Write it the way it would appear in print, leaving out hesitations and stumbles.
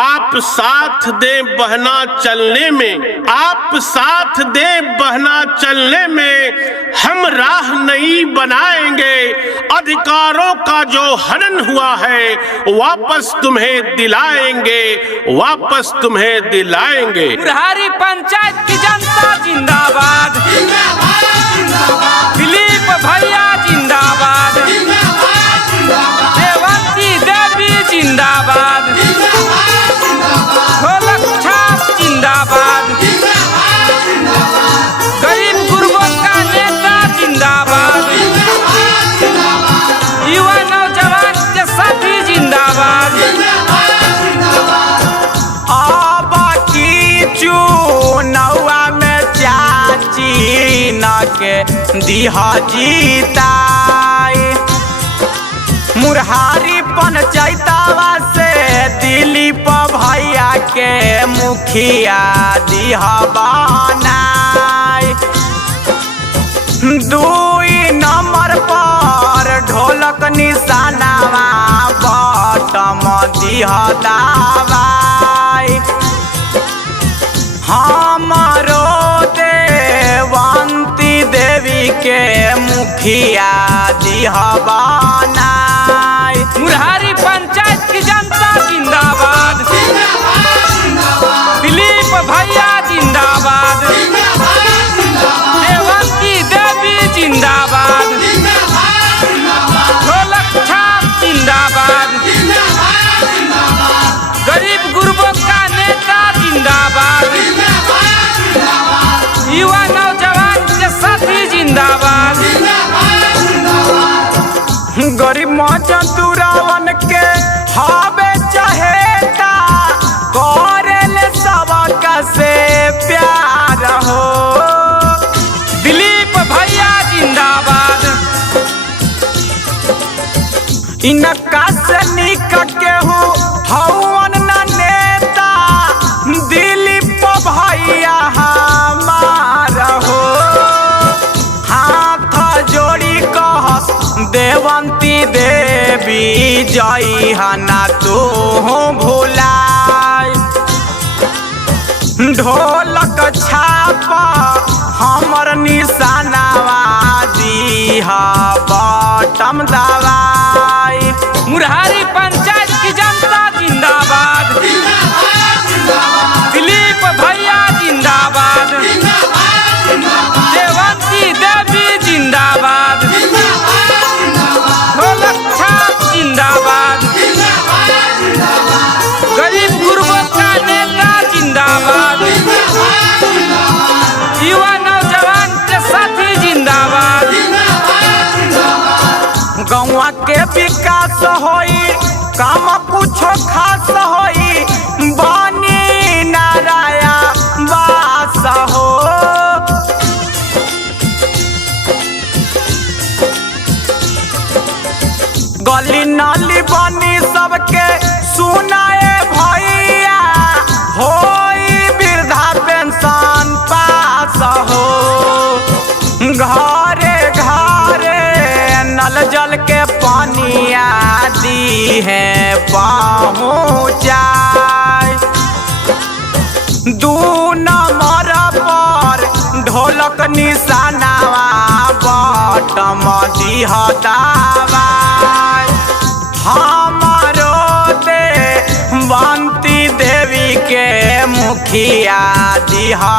आप साथ दें बहना चलने में, आप साथ दें बहना चलने में, हम राह नई बनाएंगे। अधिकारों का जो हनन हुआ है वापस तुम्हें दिलाएंगे, वापस तुम्हें दिलाएंगे। मुरहारी पंचायत की जनता जिंदाबाद, दिलीप भैया जिंदाबाद, देवंती देवी जिंदाबाद, ढोलक छाप जिंदाबाद, गरीब गुरबों का नेता जिंदाबाद, युवा नौजवान के साथी जिंदाबाद। अब की चुनौआ में चाची न के दिहा जीताई, मुरहारी पंचायतवा से दिलीप भैया के मुखिया दिहा बनाई। 2 नंबर पर ढोलक निशानावा बटम दिहा दावाई। हमारो देवंती देवी के मुखिया दिहा बनाई। मुरहारी पंचायत की जनता जिंदाबाद, दिलीप भैया जिंदाबाद, देवंती देवी जिंदाबाद, ढोलक छाप जिंदाबाद, गरीब गुरबों का नेता जिंदाबाद, युवा नौजवान के साथी जिंदाबाद। गरीब मजदूरवन के हवे चहेता, करेल सबका से प्यार हो। दिलीप भैया जिंदाबाद, इनका से निक केहू हवन न नेता, दिलीप भैया हमार हो। हाथ जोड़ी कहस देवंती देवी जई हना तू भुलाई। ढोलक छाप हमर निशानावा दीहा बटम दवाई। मुरहारी पंचायत की जनता जिंदाबाद, दिलीप भैया जिंदाबाद, देवंती देवी जिंदाबाद, ढोलक छाप जिंदाबाद, गरीब गुरबों का नेता जिंदाबाद, युवा नौजवान के साथी जिंदाबाद। गौवा के विकास होई, काम कुछो खास होई, बनी नाराया बास हो। गली नाली बनी सबके सुनाए भैया, होई वृद्धा पेंशन पास हो। घरे घरे नल जल के पानिया दी है पहुँचाए। 2 नंबर पर ढोलक निशानावा बटम दिहा दावाई। हमारो देवंती देवी के मुखिया दिहा